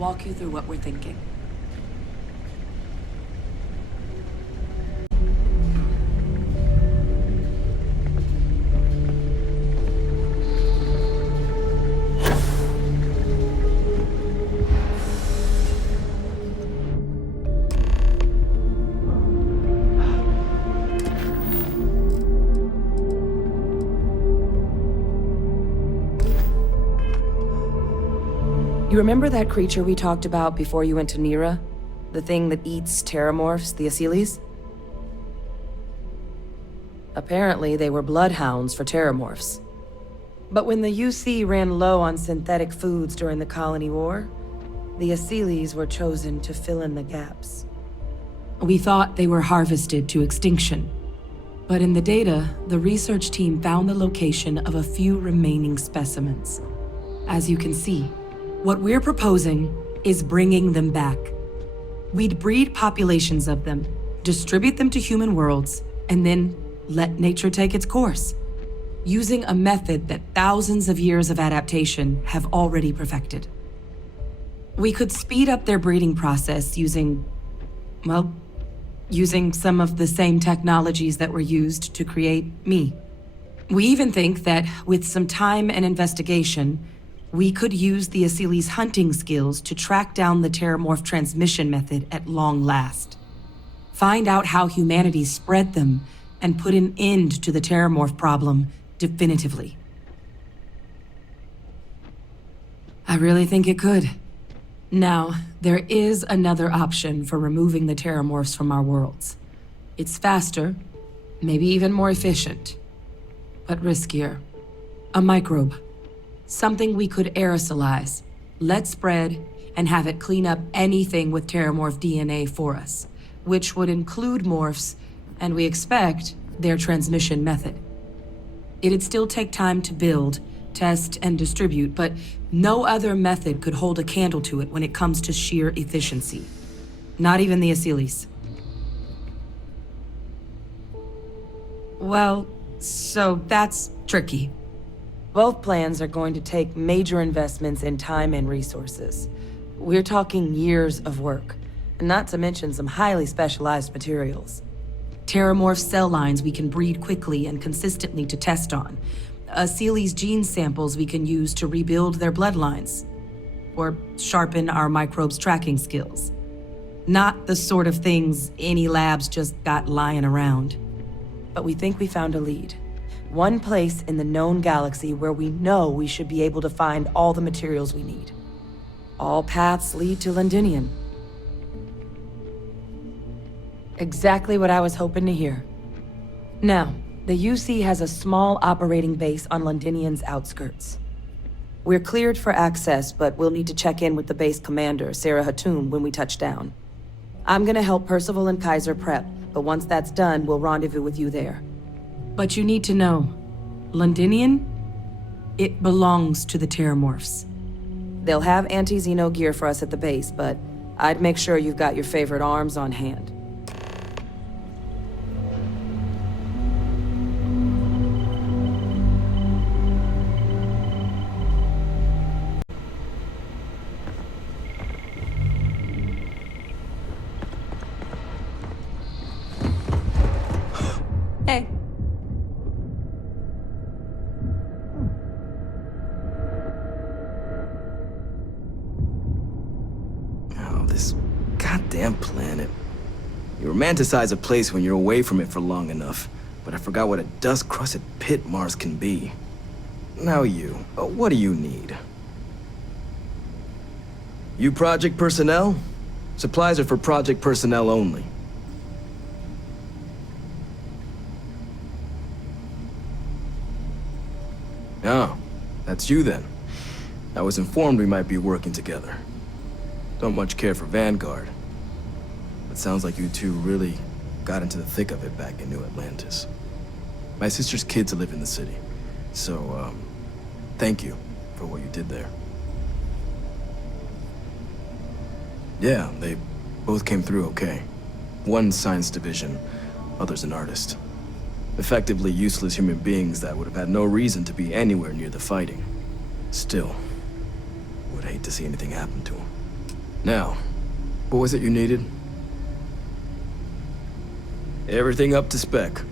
walk you through what we're thinking. You remember that creature we talked about before you went to Nira? The thing that eats terramorphs, the Asylees? Apparently, they were bloodhounds for terramorphs. But when the UC ran low on synthetic foods during the Colony War, the Asylees were chosen to fill in the gaps. We thought they were harvested to extinction. But in the data, the research team found the location of a few remaining specimens. As you can see, what we're proposing is bringing them back. We'd breed populations of them, distribute them to human worlds, and then let nature take its course, using a method that thousands of years of adaptation have already perfected. We could speed up their breeding process using some of the same technologies that were used to create me. We even think that with some time and investigation, we could use the Asylees' hunting skills to track down the terramorph transmission method at long last. Find out how humanity spread them and put an end to the terramorph problem definitively. I really think it could. Now, there is another option for removing the terramorphs from our worlds. It's faster, maybe even more efficient, but riskier. A microbe. Something we could aerosolize, let spread, and have it clean up anything with terramorph DNA for us, which would include morphs, and we expect their transmission method. It'd still take time to build, test, and distribute, but no other method could hold a candle to it when it comes to sheer efficiency. Not even the Asylees. Well, so that's tricky. Both plans are going to take major investments in time and resources. We're talking years of work, not to mention some highly specialized materials. Terramorph cell lines we can breed quickly and consistently to test on. Asylees' gene samples we can use to rebuild their bloodlines. Or sharpen our microbes' tracking skills. Not the sort of things any labs just got lying around. But we think we found a lead. One place in the known galaxy where we know we should be able to find all the materials we need. All paths lead to Londinium. Exactly what I was hoping to hear. Now, the UC has a small operating base on Londinium's outskirts. We're cleared for access, but we'll need to check in with the base commander, Sarah Hatum, when we touch down. I'm gonna help Percival and Kaiser prep, but once that's done, we'll rendezvous with you there. But you need to know, Londinium, it belongs to the terramorphs. They'll have anti-Xeno gear for us at the base, but I'd make sure you've got your favorite arms on hand. Hey. Oh, this goddamn planet. You romanticize a place when you're away from it for long enough, but I forgot what a dust-crusted pit Mars can be. Now what do you need? You project personnel? Supplies are for project personnel only. Oh, that's you then. I was informed we might be working together. Don't much care for Vanguard. But sounds like you two really got into the thick of it back in New Atlantis. My sister's kids live in the city, so, thank you for what you did there. Yeah, they both came through okay. One science division, other's an artist. Effectively useless human beings that would have had no reason to be anywhere near the fighting. Still, would hate to see anything happen to them. Now, what was it you needed? Everything up to spec.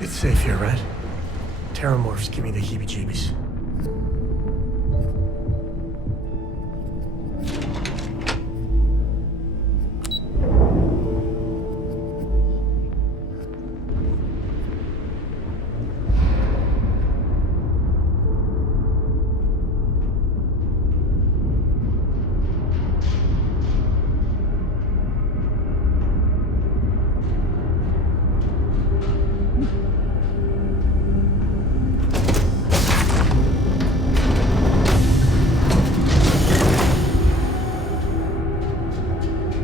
It's safe here, right? Terramorphs give me the heebie-jeebies.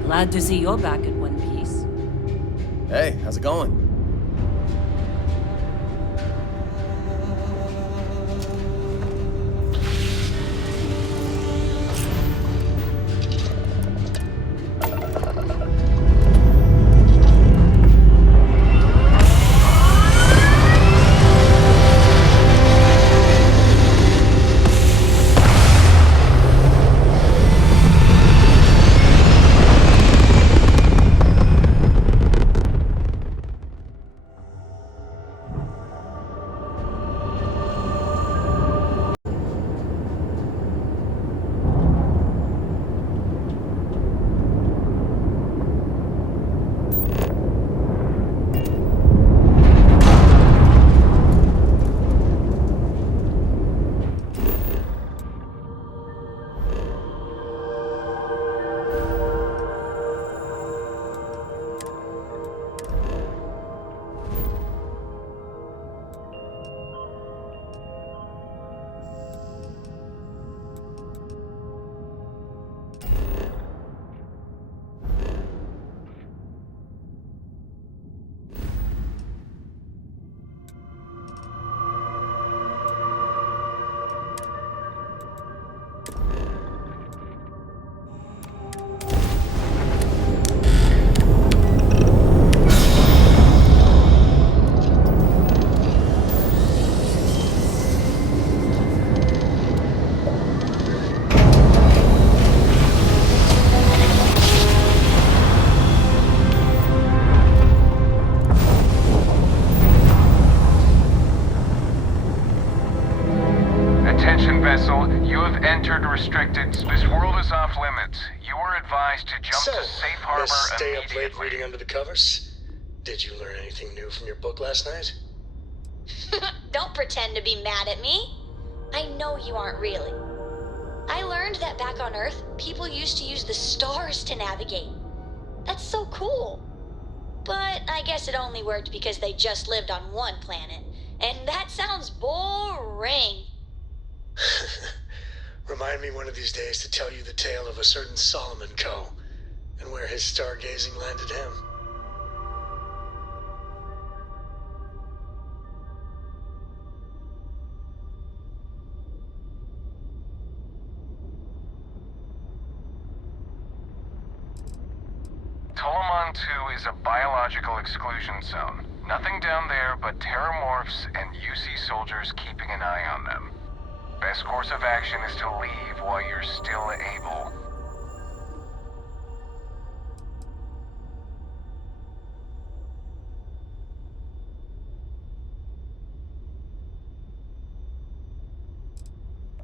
Glad to see you're back in one piece. Hey, how's it going? off limits. You were advised to jump So, to safe harbor Miss Stay Up Late immediately. reading under the covers? Did you learn anything new from your book last night? Don't pretend to be mad at me. I know you aren't really. I learned that back on Earth, people used to use the stars to navigate. That's so cool. But I guess it only worked because they just lived on one planet. And that sounds boring. Remind me one of these days to tell you the tale of a certain Solomon Coe, and where his stargazing landed him. Tolomon 2 is a biological exclusion zone. Nothing down there but terramorphs and UC soldiers keeping an eye on them. Best course of action is to leave while you're still able.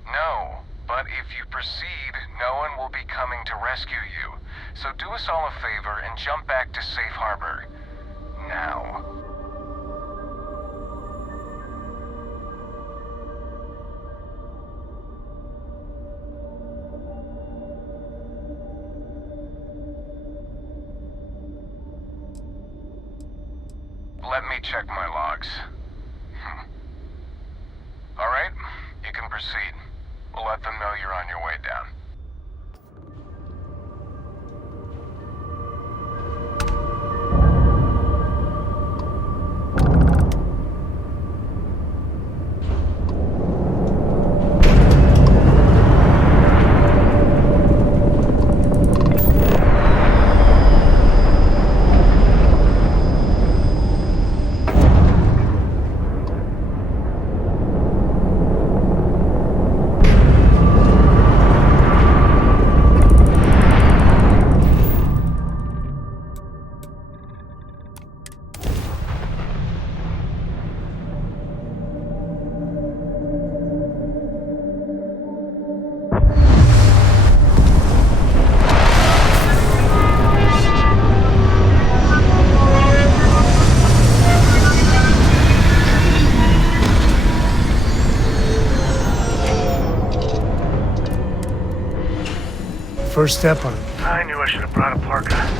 No, but if you proceed, no one will be coming to rescue you. So do us all a favor and jump back to safe harbor. Now. Let me check my logs. All right, you can proceed. We'll let them know you're on your way down. First step on it. I knew I should have brought a parka.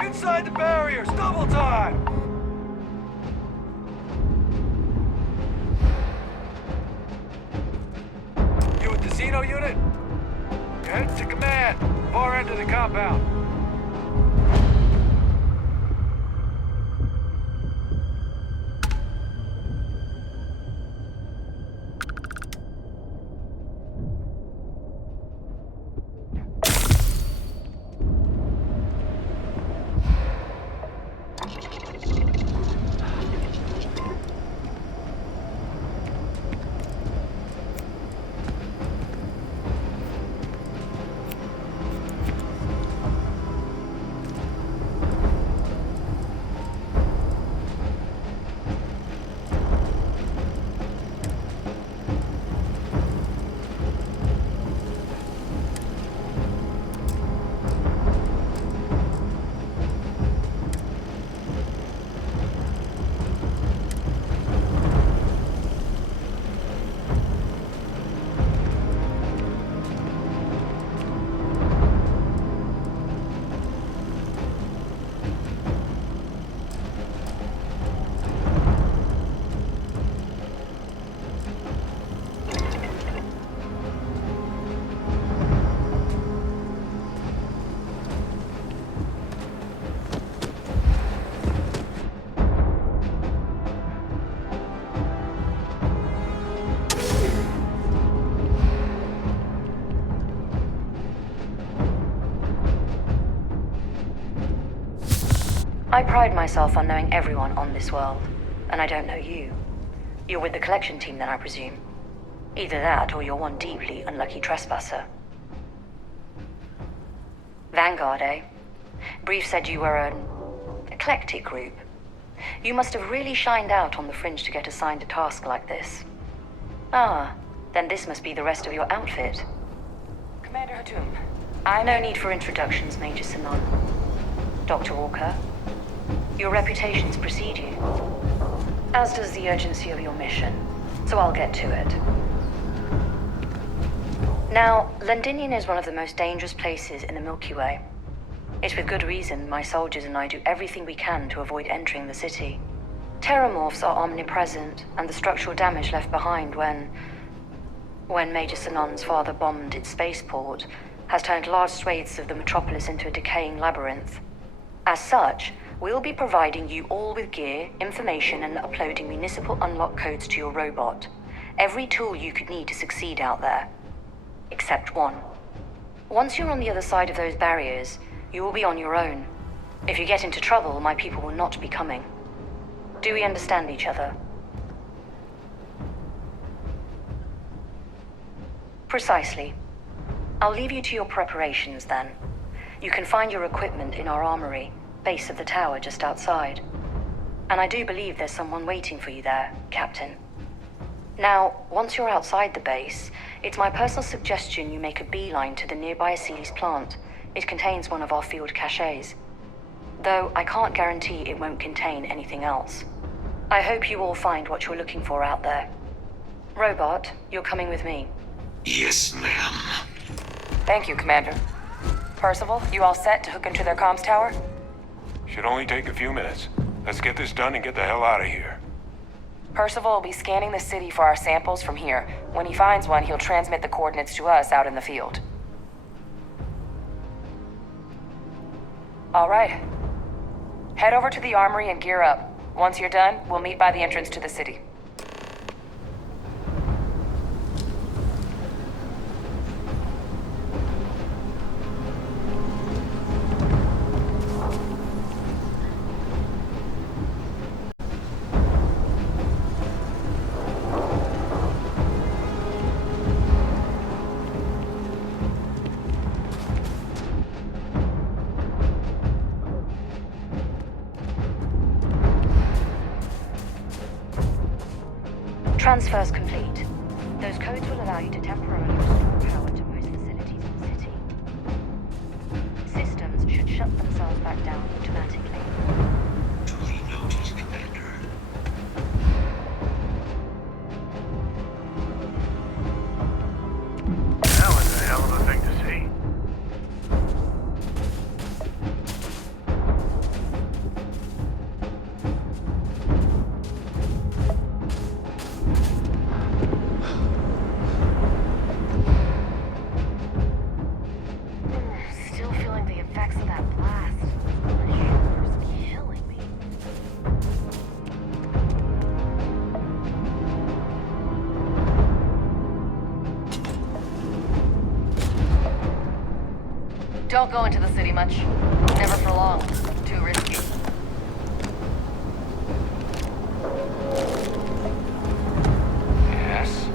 Inside the barriers, double time! You with the Xeno unit? You're heading to command, far end of the compound. I pride myself on knowing everyone on this world, and I don't know you. You're with the collection team then, I presume. Either that, or you're one deeply unlucky trespasser. Vanguard, eh? Brief said you were an eclectic group. You must have really shined out on the fringe to get assigned a task like this. Ah, then this must be the rest of your outfit. Commander Hatum, No need for introductions, Major Sinon. Dr. Walker, your reputations precede you, as does the urgency of your mission, so I'll get to it. Now, Londinium is one of the most dangerous places in the Milky Way. It's with good reason my soldiers and I do everything we can to avoid entering the city. Terramorphs are omnipresent, and the structural damage left behind when Major Sinon's father bombed its spaceport has turned large swathes of the metropolis into a decaying labyrinth. As such, we'll be providing you all with gear, information, and uploading municipal unlock codes to your robot. Every tool you could need to succeed out there. Except one. Once you're on the other side of those barriers, you will be on your own. If you get into trouble, my people will not be coming. Do we understand each other? Precisely. I'll leave you to your preparations then. You can find your equipment in our armory, base of the tower just outside. And I do believe there's someone waiting for you there, Captain. Now, once you're outside the base, it's my personal suggestion you make a beeline to the nearby Aceles plant. It contains one of our field caches. Though I can't guarantee it won't contain anything else. I hope you all find what you're looking for out there. Robot, you're coming with me. Yes, ma'am. Thank you, Commander. Percival, you all set to hook into their comms tower? Should only take a few minutes. Let's get this done and get the hell out of here. Percival will be scanning the city for our samples from here. When he finds one, he'll transmit the coordinates to us out in the field. All right. Head over to the armory and gear up. Once you're done, we'll meet by the entrance to the city. Transfers complete. Those codes will allow you to temporarily restore power to most facilities in the city. Systems should shut themselves back down automatically. Duly noted, Commander. That was a hell of a thing to see. Still feeling the effects of that blast. My shoulder's killing me. Don't go into the city much. Never for long. Too risky. Yes?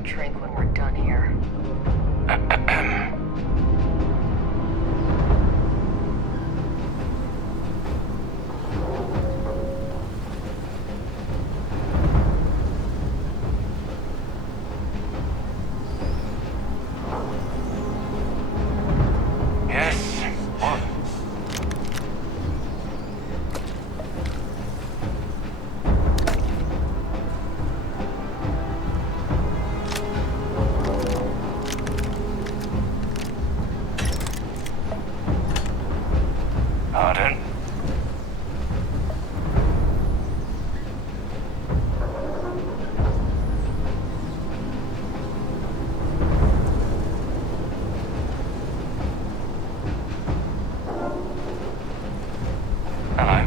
little drink when we're done here. Yes? What? Pardon? Hello.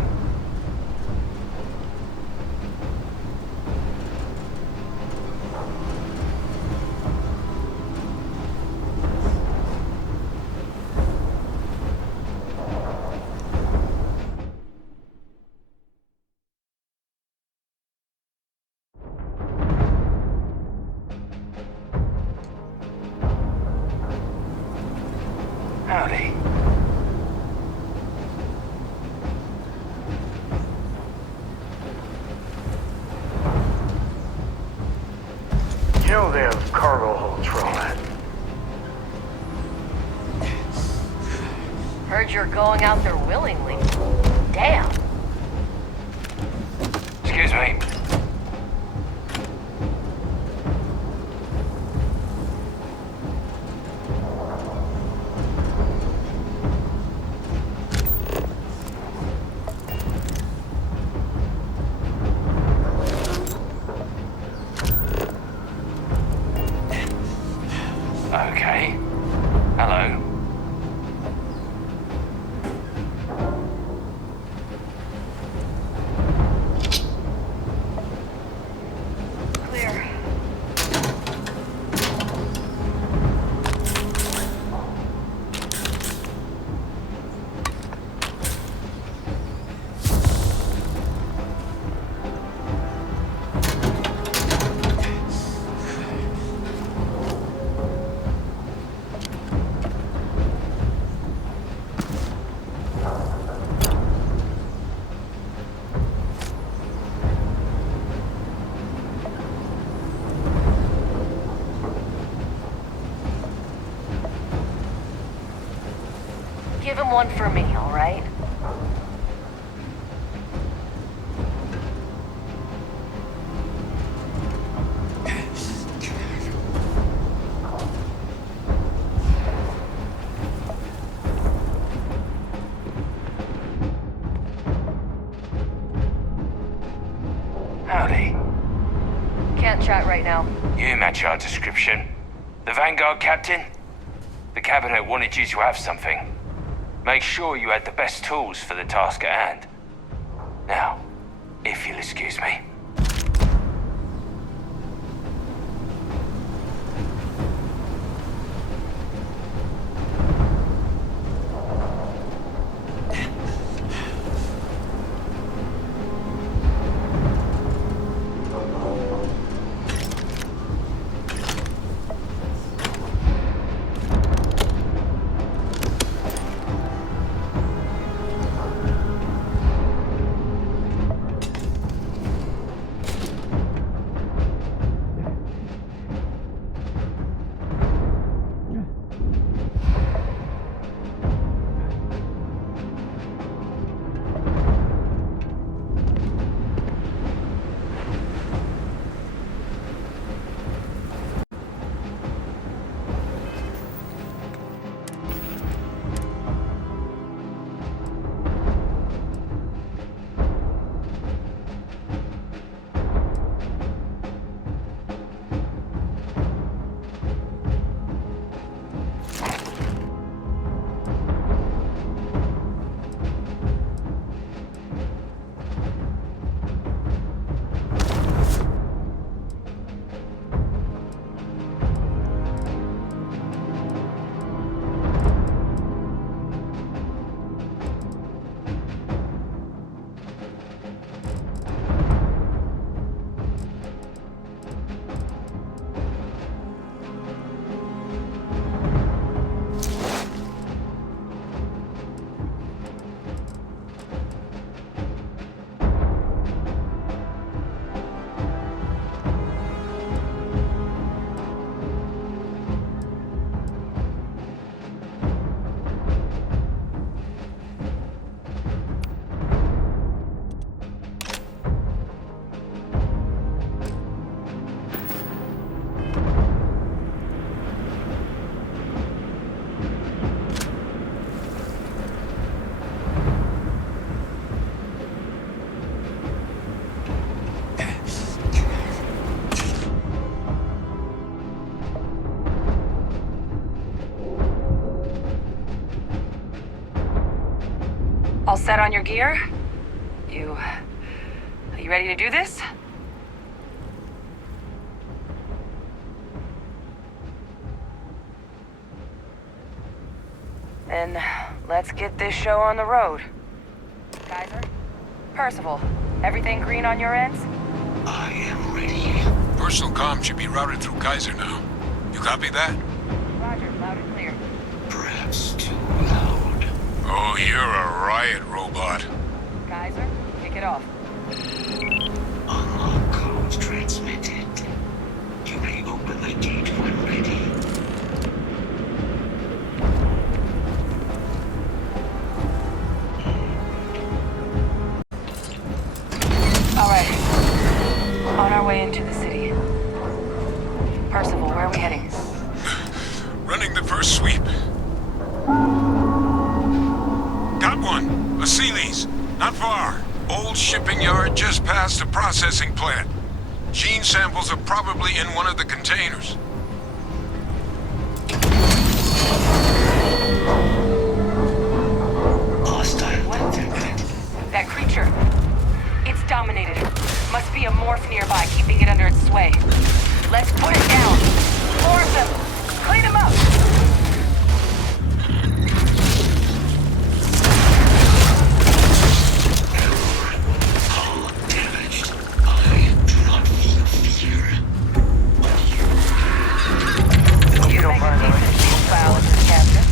Howdy. You know they have cargo holds for all that. Heard you're going out there willingly. Damn. Excuse me. Okay. Hello. Clear. Give him one for me, all right? Howdy. Can't chat right now. You match our description. The Vanguard captain? The cabinet wanted you to have something. Make sure you had the best tools for the task at hand. Now, if you'll excuse me. All set on your gear? Are you ready to do this? Then let's get this show on the road. Kaiser? Percival, everything green on your ends? I am ready. Personal comm should be routed through Kaiser now. You copy that? Roger, loud and clear. Perhaps too loud. Oh, you're a riot robot. Kaiser, kick it off. Unlock code transmitted. You may open the gate when ready. All right. On our way into the city. Percival, where are we heading? Running the first sweep. Got one. Vasilis. Not far. Old shipping yard just past the processing plant. Gene samples are probably in one of the containers. Hostile detected. That creature. It's dominated. Must be a morph nearby, keeping it under its sway. Let's put it down. Morph him. Clean him up. Hull damaged. I do not feel fear. You don't mind, Captain.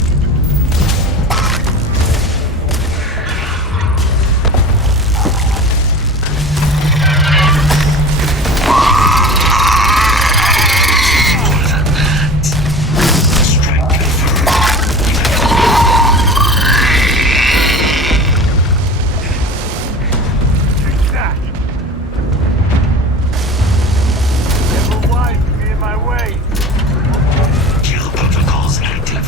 Kill protocols active.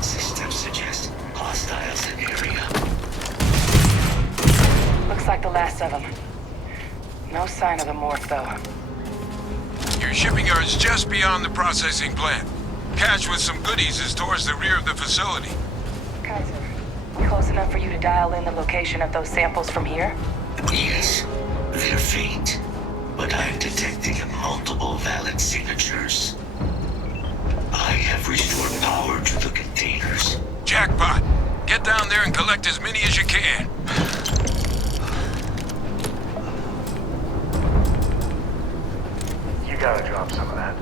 Systems suggest hostiles in area. Looks like the last of them. No sign of the morph, though. Your shipping yard's just beyond the processing plant. Cache with some goodies is towards the rear of the facility. Kaiser, close enough for you to dial in the location of those samples from here? Yes, they're faint, but I'm detecting multiple valid signatures. I have restored power to the containers. Jackpot! Get down there and collect as many as you can. You gotta drop some of that.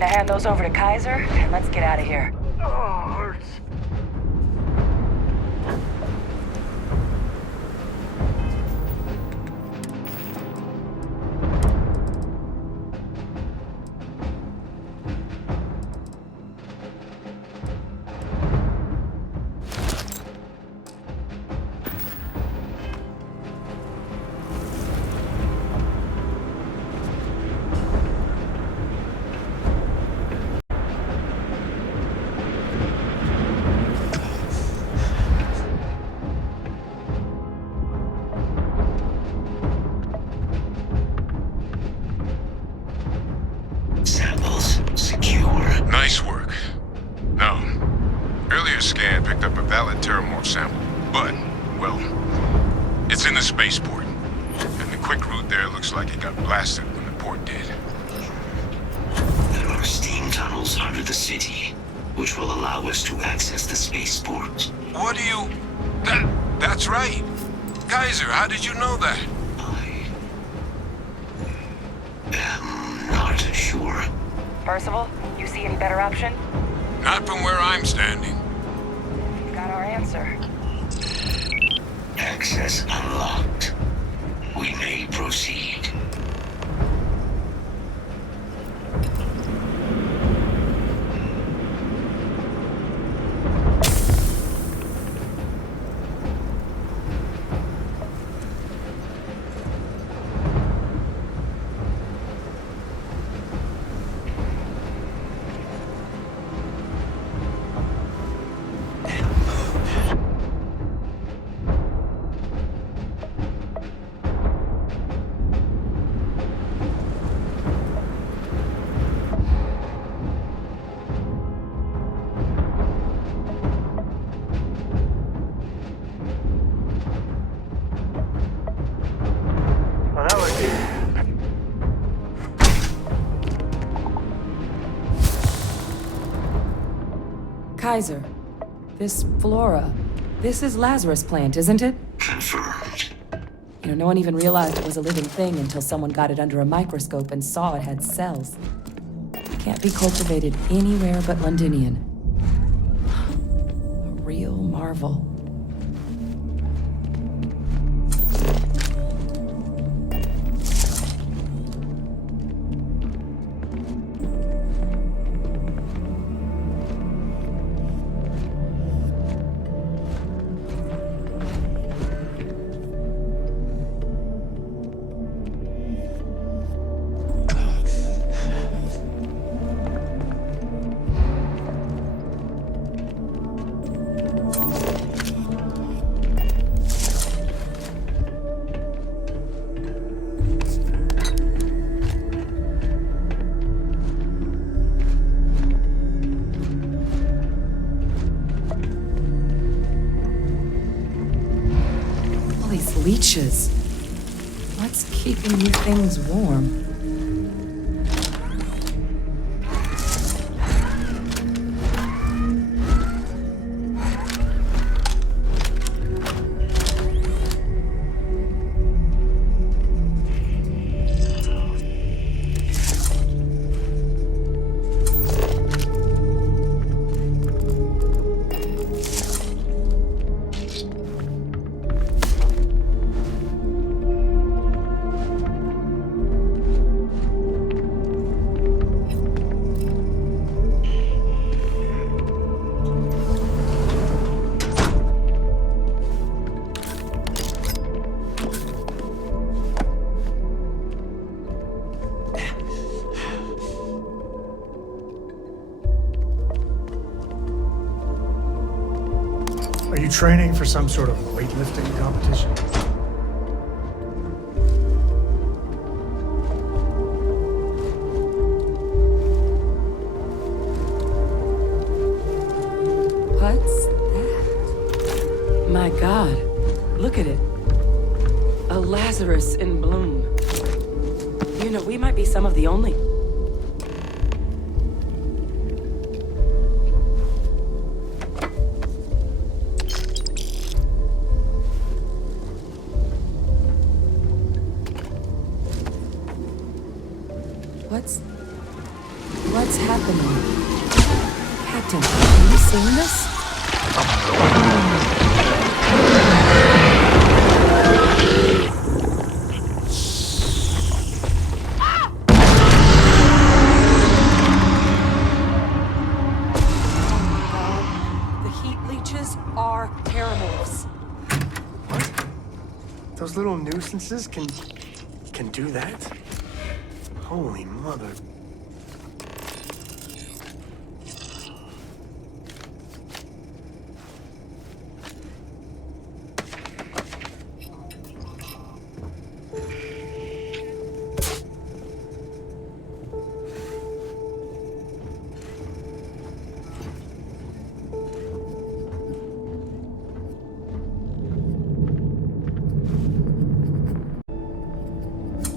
Now hand those over to Kaiser, and let's get out of here. Oh, hurts. Samples secure. Nice work. No. Earlier scan picked up a valid Terramorph sample, but, well, it's in the spaceport. And the quick route there looks like it got blasted when the port did. There are steam tunnels under the city, which will allow us to access the spaceport. What do you... That's right. Kaiser, how did you know that? I am not sure. Percival, you see any better option? Not from where I'm standing. You've got our answer. Access unlocked. We may proceed. Kaiser, this flora, this is Lazarus plant, isn't it? Confirmed. You know, no one even realized it was a living thing until someone got it under a microscope and saw it had cells. It can't be cultivated anywhere but Londinian. A real marvel. Leeches. What's keeping you things warm? Are you training for some sort of weightlifting competition? What's that? My God, look at it. A Lazarus in bloom. You know, we might be some of the only. What's happening? Captain, are you seeing this? The heat leeches are terramorphs. What? Those little nuisances can do that? Holy mother.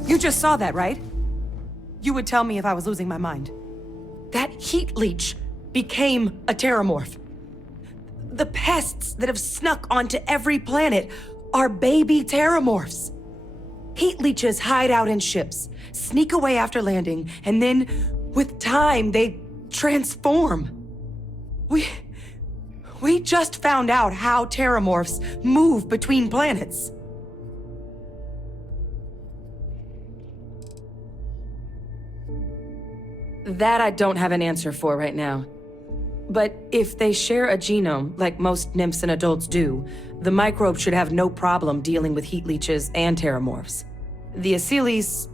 You just saw that, right? You would tell me if I was losing my mind. That heat leech became a terramorph. The pests that have snuck onto every planet are baby terramorphs. Heat leeches hide out in ships, sneak away after landing, and then, with time, they transform. We just found out how terramorphs move between planets. That I don't have an answer for right now. But if they share a genome, like most nymphs and adults do, the microbe should have no problem dealing with heat leeches and terramorphs. The Asylees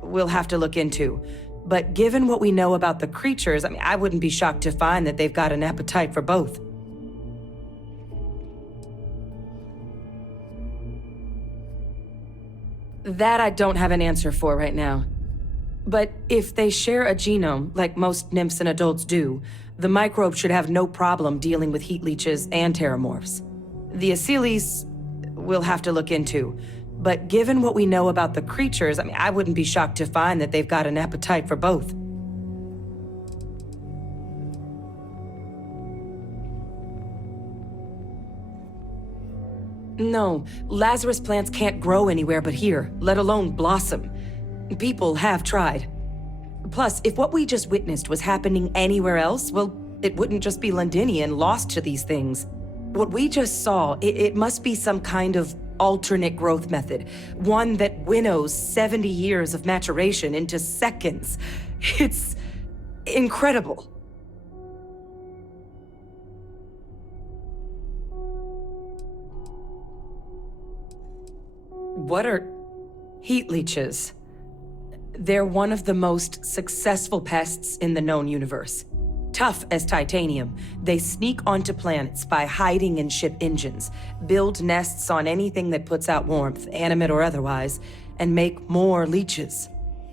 we'll have to look into. But given what we know about the creatures, I wouldn't be shocked to find that they've got an appetite for both. That I don't have an answer for right now. But if they share a genome, like most nymphs and adults do, the microbe should have no problem dealing with heat leeches and terramorphs. The Asylees we'll have to look into. But given what we know about the creatures, I wouldn't be shocked to find that they've got an appetite for both. No, Lazarus plants can't grow anywhere but here, let alone blossom. People have tried. Plus, if what we just witnessed was happening anywhere else, well, it wouldn't just be Londinian lost to these things. What we just saw, it must be some kind of alternate growth method. One that winnows 70 years of maturation into seconds. It's incredible. What are heat leeches? They're one of the most successful pests in the known universe. Tough as titanium, they sneak onto planets by hiding in ship engines, build nests on anything that puts out warmth, animate or otherwise, and make more leeches.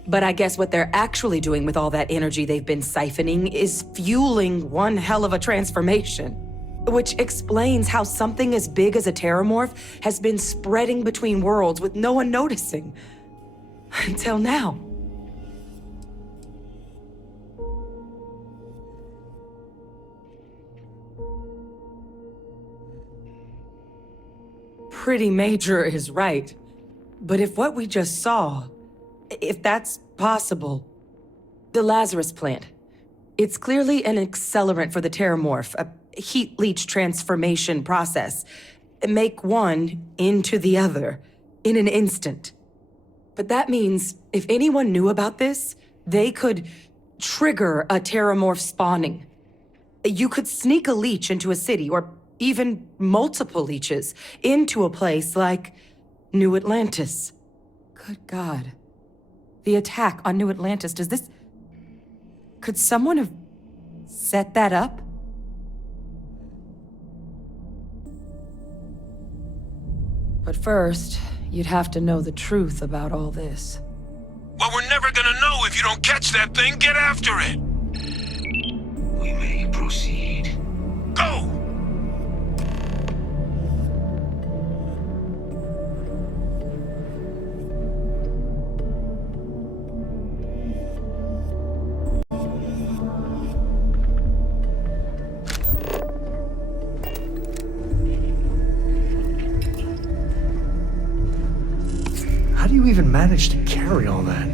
But I guess what they're actually doing with all that energy they've been siphoning is fueling one hell of a transformation. Which explains how something as big as a terramorph has been spreading between worlds with no one noticing. Until now. Pretty major is right. But if what we just saw, if that's possible, the Lazarus plant, it's clearly an accelerant for the terramorph, a heat leech transformation process. Make one into the other in an instant. But that means if anyone knew about this, they could trigger a terramorph spawning. You could sneak a leech into a city, or even multiple leeches, into a place like New Atlantis. Good God. The attack on New Atlantis, could someone have set that up? But first, you'd have to know the truth about all this. Well, we're never gonna know if you don't catch that thing. Get after it! We may proceed. Go! How do you even manage to carry all that?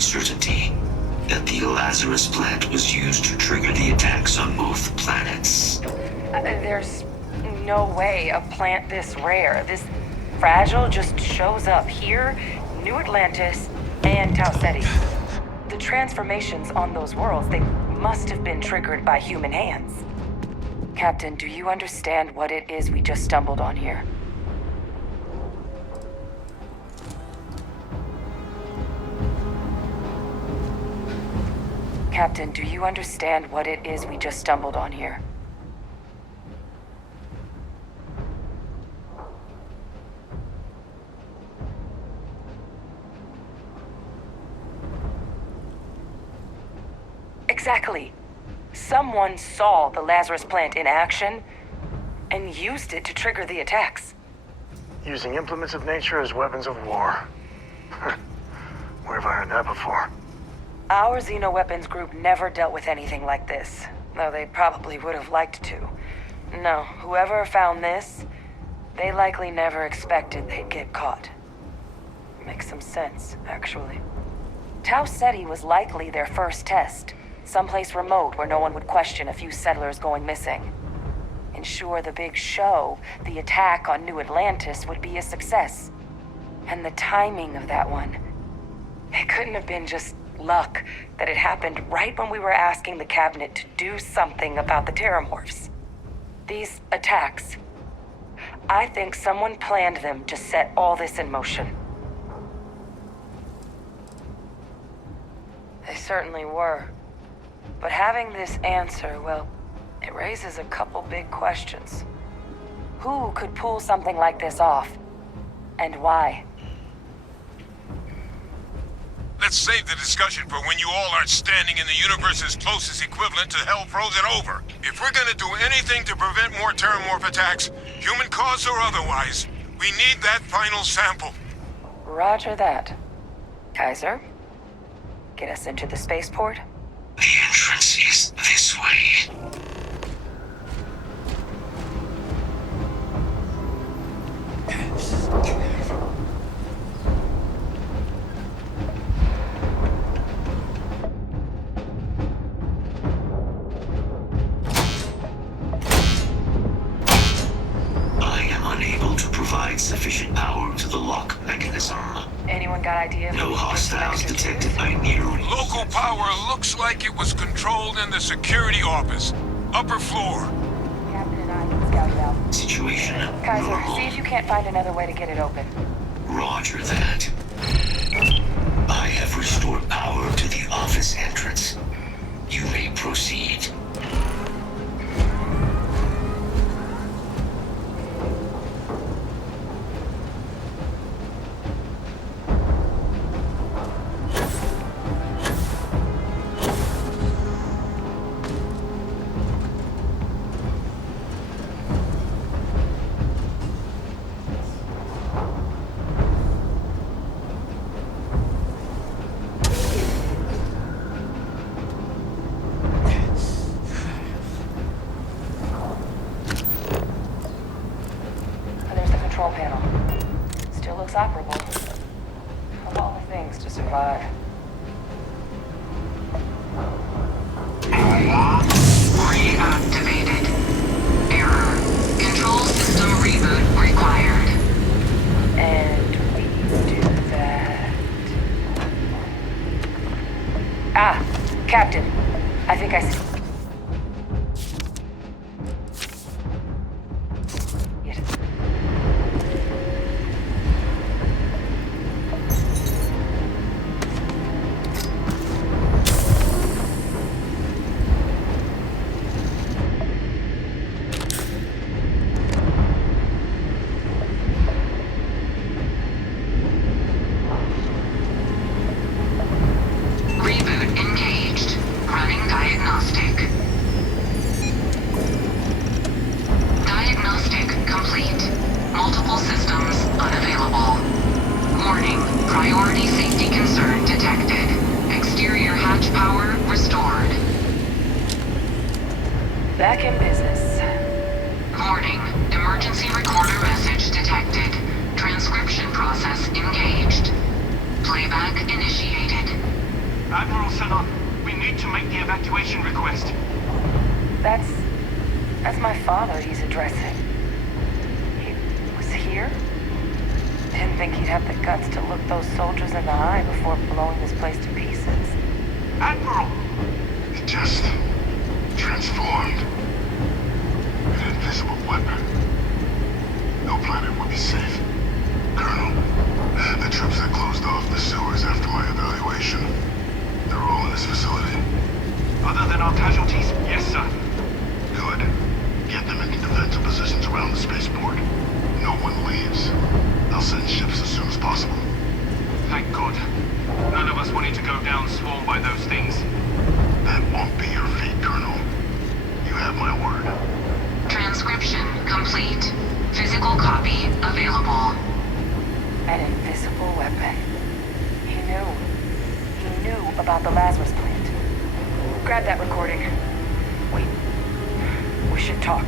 high certainty that the Lazarus plant was used to trigger the attacks on both planets. There's no way a plant this rare, this fragile, just shows up here, New Atlantis, and Tau Ceti. The transformations on those worlds, they must have been triggered by human hands. Captain, do you understand what it is we just stumbled on here? Captain, do you understand what it is we just stumbled on here? Exactly. Someone saw the Lazarus plant in action and used it to trigger the attacks. Using implements of nature as weapons of war. Where have I heard that before? Our Xenoweapons group never dealt with anything like this, though they probably would have liked to. No, whoever found this, they likely never expected they'd get caught. Makes some sense, actually. Tau Ceti was likely their first test, someplace remote where no one would question a few settlers going missing. Ensure the big show, the attack on New Atlantis, would be a success. And the timing of that one, it couldn't have been just luck that it happened right when we were asking the cabinet to do something about the Terramorphs. These attacks, I think someone planned them to set all this in motion. They certainly were. But having this answer, well, it raises a couple big questions. Who could pull something like this off? And why? Let's save the discussion for when you all aren't standing in the universe's closest equivalent to hell frozen over. If we're gonna do anything to prevent more Terramorph attacks, human cause or otherwise, we need that final sample. Roger that. Kaiser, get us into the spaceport? The entrance is this way. I am unable to provide sufficient power to the lock mechanism. Anyone got ideas? No hostiles detected by near. Local power looks like it was controlled in the security office. Upper floor. Captain and I can scout it out. Situation Kaiser, normal. see if you can't find another way to get it open. Roger that. I have restored power to the office entrance. You may proceed. There's the control panel. Still looks operable. Of all the things to survive. Reactivated. Error. Control system reboot required. And we do that. Ah, Captain. I think I see. It. Reboot engaged. Running diagnostic. Diagnostic complete. Multiple systems unavailable. Warning. Priority safety concern detected. Exterior hatch power restored. Back in business. Warning. Emergency recorder message detected. Transcription process engaged. Playback initiated. Admiral Sanon, we need to make the evacuation request. That's my father he's addressing. He was here? Didn't think he'd have the guts to look those soldiers in the eye before blowing this place to pieces. Admiral! It just transformed. An invisible weapon. No planet would be safe. Colonel, the troops that closed off the sewers after my evaluation, they're all in this facility. Other than our casualties? Yes, sir. Good. Get them into defensive positions around the spaceport. No one leaves. I'll send ships as soon as possible. Thank God. None of us wanted to go down swarmed by those things. That won't be your fate, Colonel. You have my word. Transcription complete. Physical copy available. An invisible weapon. He knew. He knew about the Lazarus plant. Grab that recording. We should talk.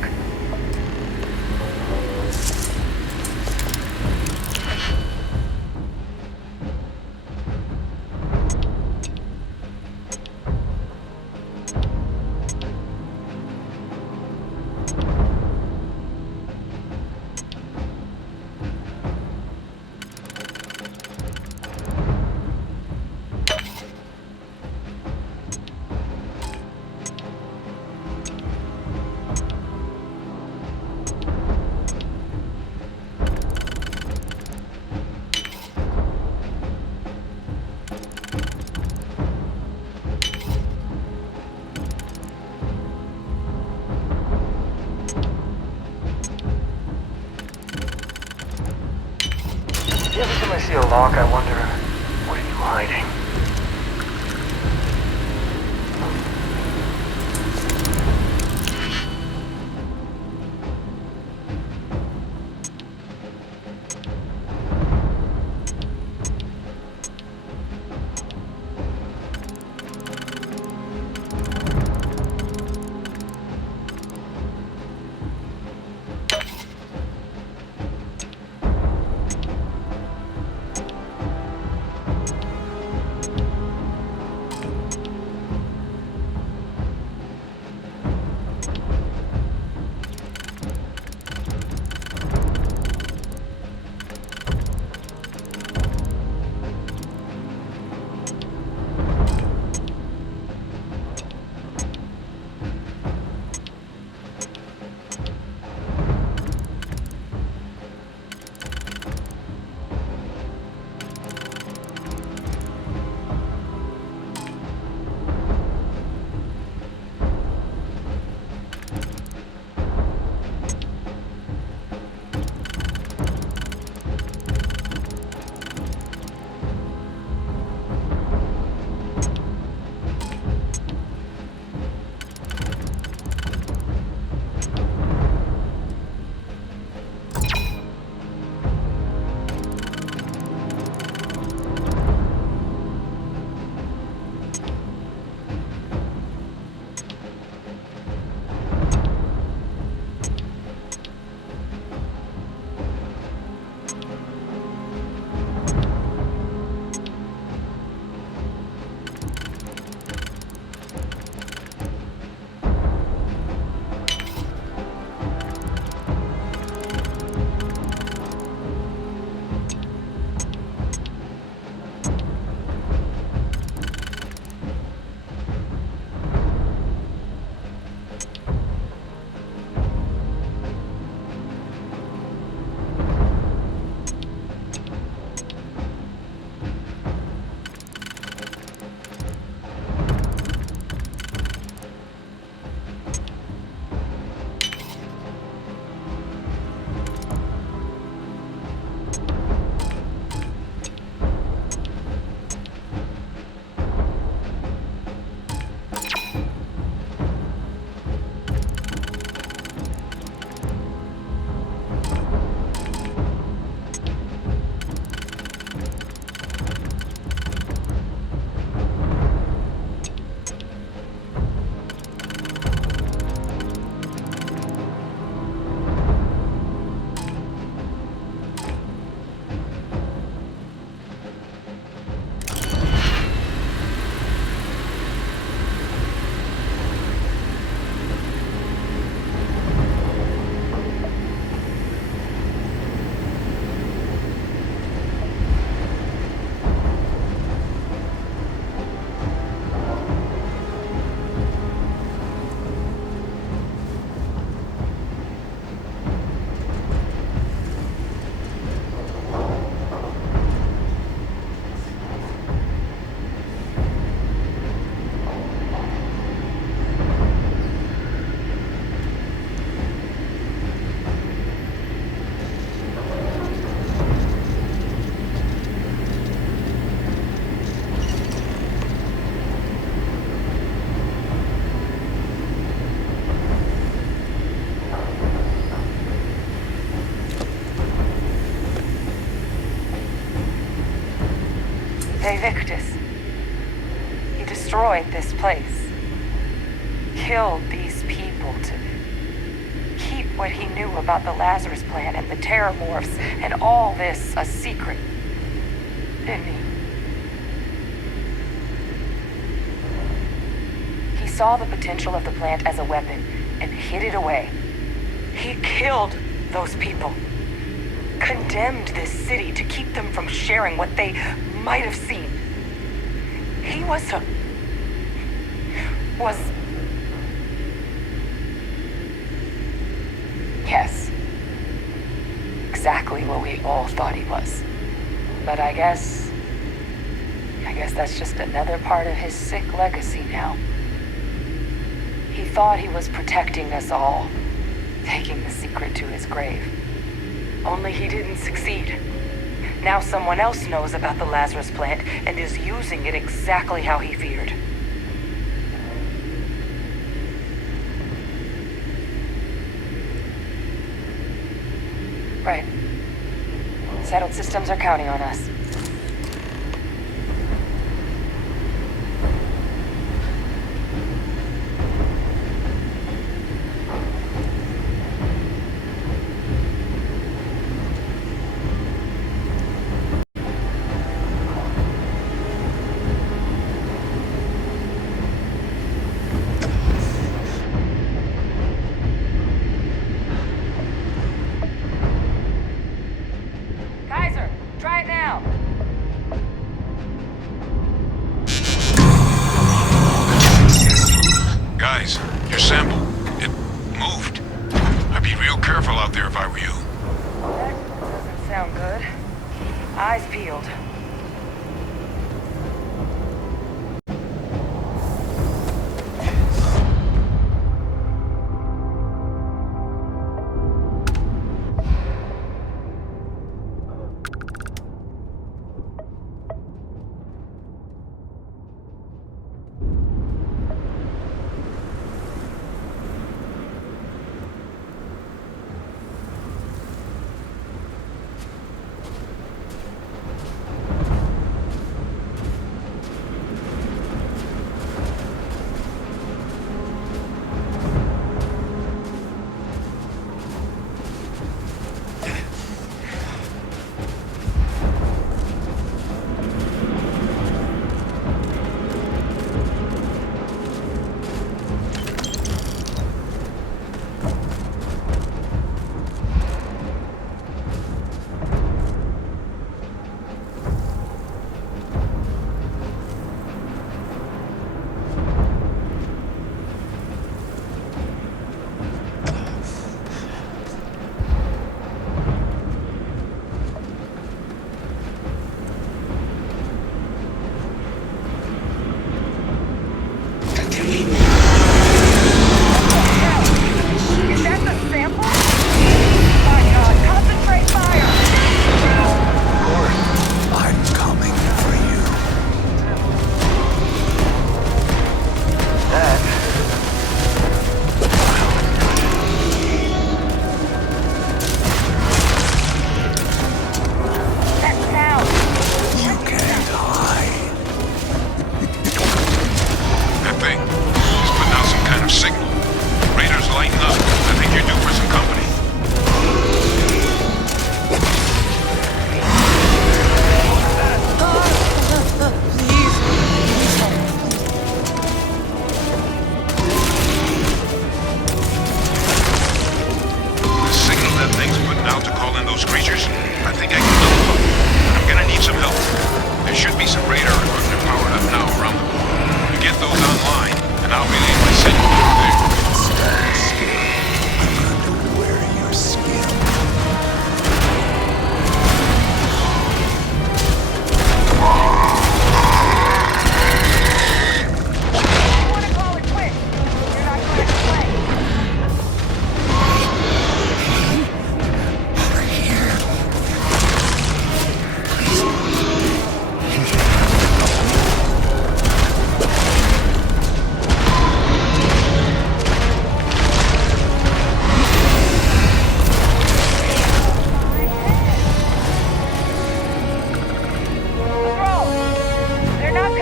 Every time I see a lock, I wonder, what are you hiding? Victus. He destroyed this place. Killed these people to keep what he knew about the Lazarus Plan and the Terramorphs and all this a secret. Didn't he? He saw the potential of the plant as a weapon and hid it away. He killed those people. Condemned this city to keep them from sharing what they might have seen. He was yes. Exactly what we all thought he was. But I guess that's just another part of his sick legacy now. He thought he was protecting us all, taking the secret to his grave. Only he didn't succeed. Now someone else knows about the Lazarus plant and is using it exactly how he feared. Right. Settled systems are counting on us. Guys, your sample, it moved. I'd be real careful out there if I were you. That doesn't sound good. Eyes peeled.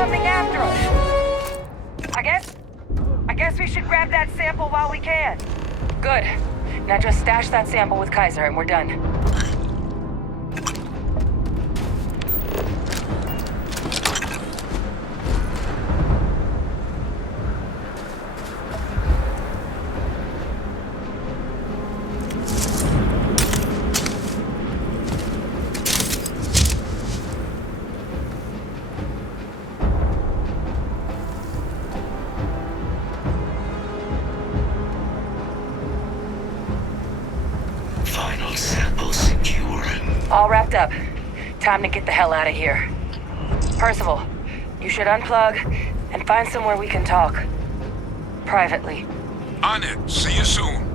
coming after us. I guess we should grab that sample while we can. Good. Now just stash that sample with Kaiser and we're done. Final sample secure. All wrapped up. Time to get the hell out of here. Percival, you should unplug and find somewhere we can talk. Privately. On it. See you soon.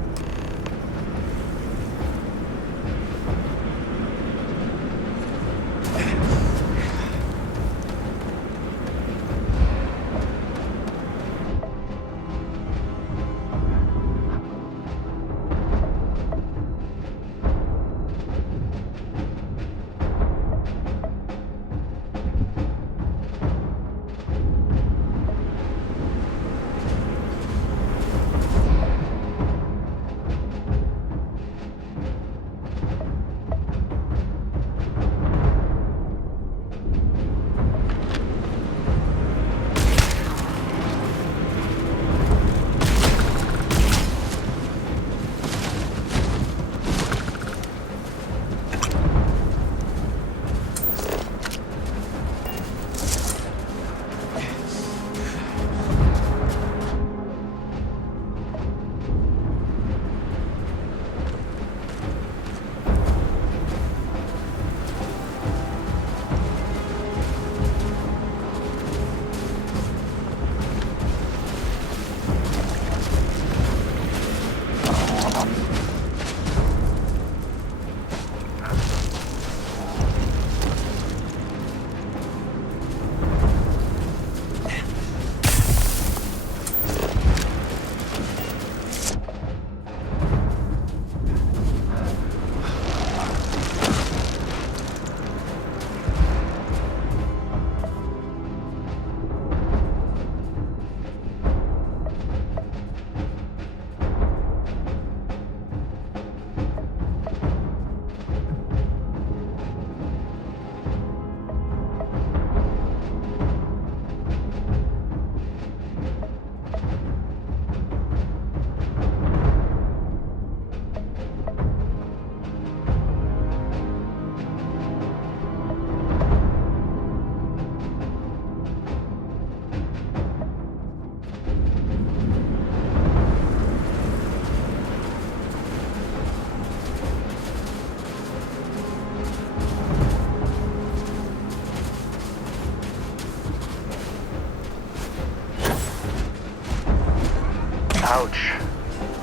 Ouch.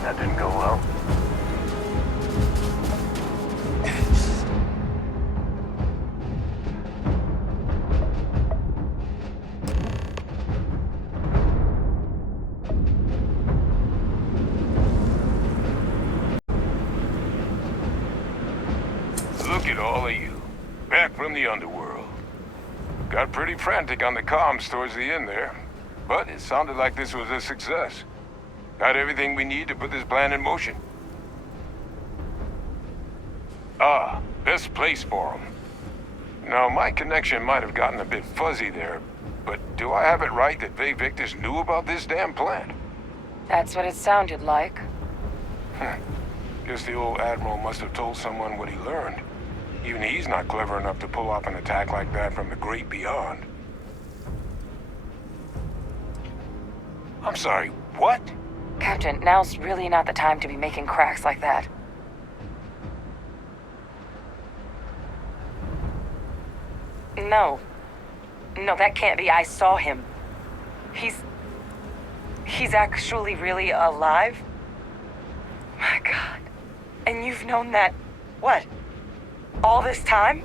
That didn't go well. Look at all of you. Back from the underworld. Got pretty frantic on the comms towards the end there. But it sounded like this was a success. Got everything we need to put this plan in motion. Ah, best place for them. Now, my connection might have gotten a bit fuzzy there, but do I have it right that Vay Victus knew about this damn plan? That's what it sounded like. Guess the old Admiral must have told someone what he learned. Even he's not clever enough to pull off an attack like that from the great beyond. I'm sorry, what? Captain, now's really not the time to be making cracks like that. No. No, that can't be. I saw him. He's actually really alive? My God. And you've known that, what? All this time?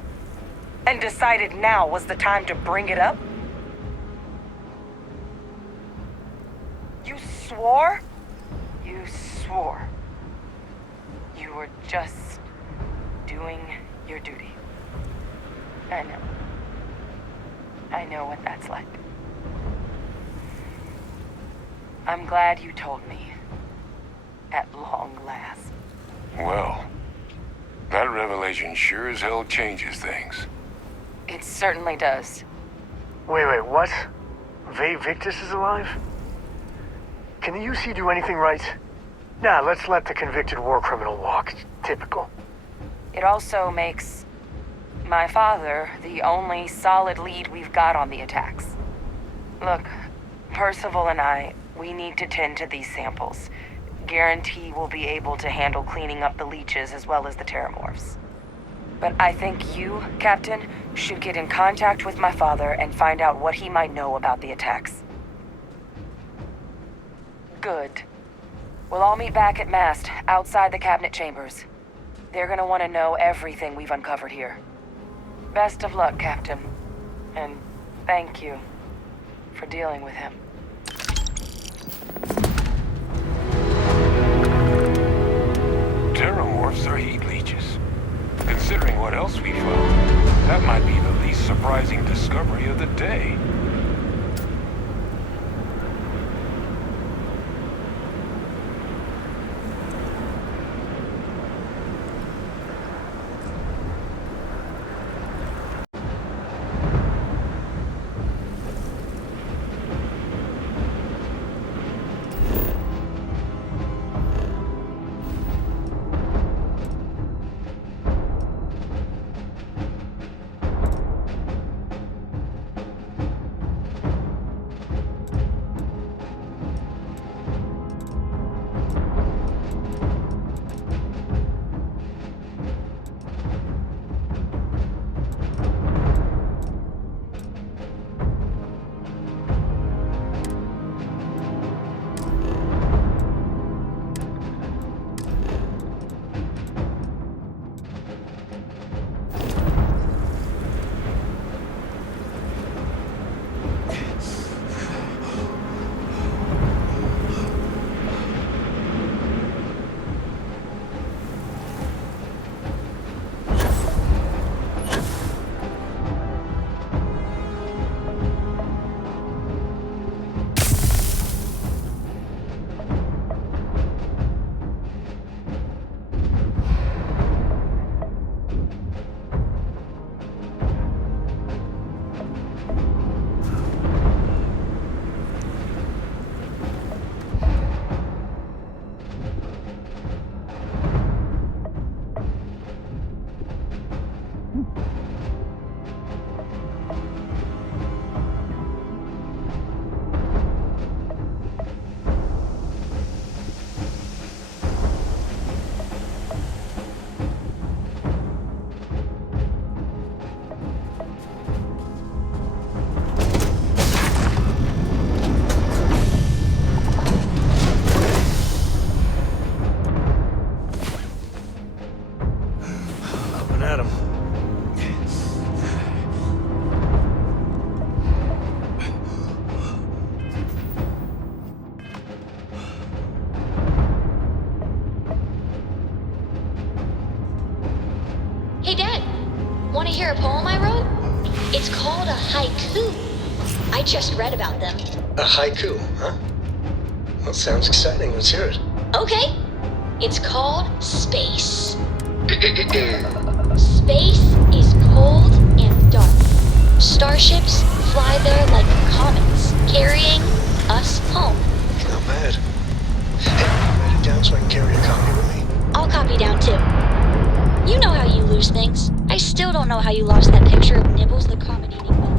And decided now was the time to bring it up? You swore? You swore. You were just doing your duty. I know. I know what that's like. I'm glad you told me. At long last. Well, that revelation sure as hell changes things. It certainly does. Wait, what? Ve Victus is alive? Can the UC do anything right? Nah, let's let the convicted war criminal walk. Typical. It also makes my father the only solid lead we've got on the attacks. Look, Percival and I, we need to tend to these samples. Guarantee we'll be able to handle cleaning up the leeches as well as the terramorphs. But I think you, Captain, should get in contact with my father and find out what he might know about the attacks. Good. We'll all meet back at Mast, outside the cabinet chambers. They're gonna want to know everything we've uncovered here. Best of luck, Captain. And thank you for dealing with him. Terramorphs are heat leeches. Considering what else we found, that might be the least surprising discovery of the day. Hey, Dad, want to hear a poem I wrote? It's called a haiku. I just read about them. A haiku, huh? Well, sounds exciting. Let's hear it. Okay. It's called Space. Space is cold and dark. Starships fly there like comets, carrying us home. Not bad. Hey, write it down so I can carry a copy with me. I'll copy down too. You know how you lose things. I still don't know how you lost that picture of Nibbles the comet-eating bug.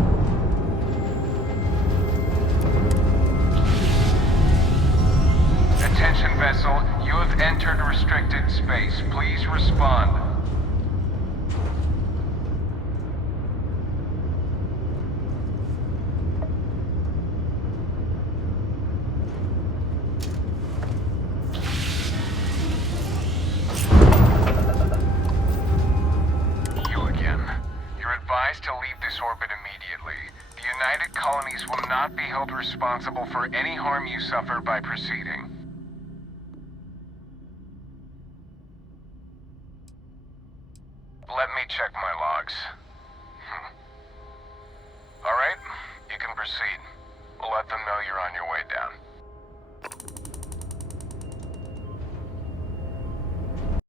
Attention vessel, you have entered restricted space. Please respond. To leave this orbit immediately. The United Colonies will not be held responsible for any harm you suffer by proceeding. Let me check my logs. Alright, you can proceed. We'll let them know you're on your way down.